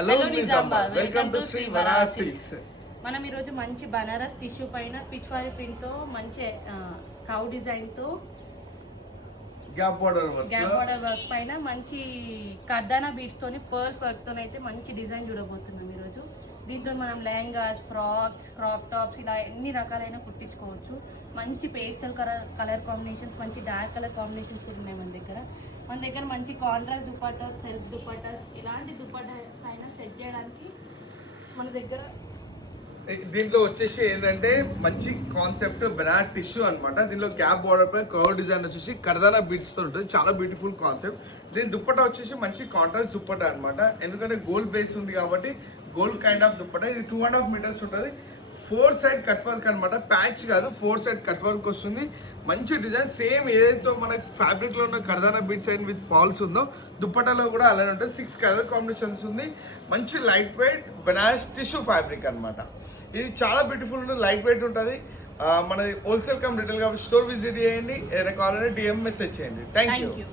Hello Nizamabad, welcome to Sri Vara silks. మనం ఈరోజు మంచి బనారస్ టిష్యూ పైన పిచ్వారీ ప్రింట్ తో మంచి కౌ డిజైన్ తో గ్యాప్ బోర్డర్ వర్క్ పైన మంచి కర్దానా బీడ్స్ తోని పర్ల్స్ వర్క్ తోని అయితే మంచి డిజైన్ చూడబోతున్నాం ఈరోజు. దీంతో మనం లెహంగాస్, ఫ్రాక్స్, క్రాప్ టాప్స్ ఇలా ఎన్ని రకాలైన కుట్టించుకోవచ్చు. మంచి పేస్టల్ కలర్ కాంబినేషన్స్, మంచి డార్క్ కలర్ కాంబినేషన్స్ కూడా ఉన్నాయి మన దగ్గర మంచి కాంట్రాస్ట్ దుపట్టాస్, సెల్ఫ్ దుపట్టాస్, ఇలాంటి దుపట్టాస్ అయినా సెట్ చేయడానికి మన దగ్గర. దీంట్లో వచ్చేసి ఏంటంటే మంచి కాన్సెప్ట్ బనారస్ టిష్యూ అనమాట. దీనిలో గ్యాప్ బోర్డర్ పై క్రౌడ్ డిజైన్ వచ్చేసి కర్దానా బీడ్స్ తో ఉంటుంది. చాలా బ్యూటిఫుల్ కాన్సెప్ట్. దీని దుప్పటా వచ్చేసి మంచి కాంట్రాస్ట్ దుప్పటా అనమాట. ఎందుకంటే గోల్డ్ బేస్ ఉంది కాబట్టి గోల్డ్ కైండ్ ఆఫ్ దుప్పటా. ఇది 2.5 మీటర్స్ ఉంటుంది. 4 సైడ్ కట్ వర్క్ అనమాట. ప్యాచ్ కాదు, 4 సైడ్ కట్ వర్క్ వస్తుంది. మంచి డిజైన్ సేమ్ ఏదైతే మన ఫ్యాబ్రిక్ లో ఉన్న కర్దానా బీడ్స్ అండ్ విత్ పాల్స్ ఉందో దుప్పటాలో కూడా అలానే ఉంటుంది. 6 కలర్ కాంబినేషన్స్ ఉంది. మంచి light weight Banaras tissue fabric అనమాట. ఇది చాలా బ్యూటిఫుల్ ఉంటుంది, లైట్ వెయిట్ ఉంటుంది. మన హోల్సేల్ కమ్ రిటైల్ కాబట్టి స్టోర్ విజిట్ చేయండి. ఏదైనా కావాలంటే DM మెసేజ్ చేయండి. Thank you.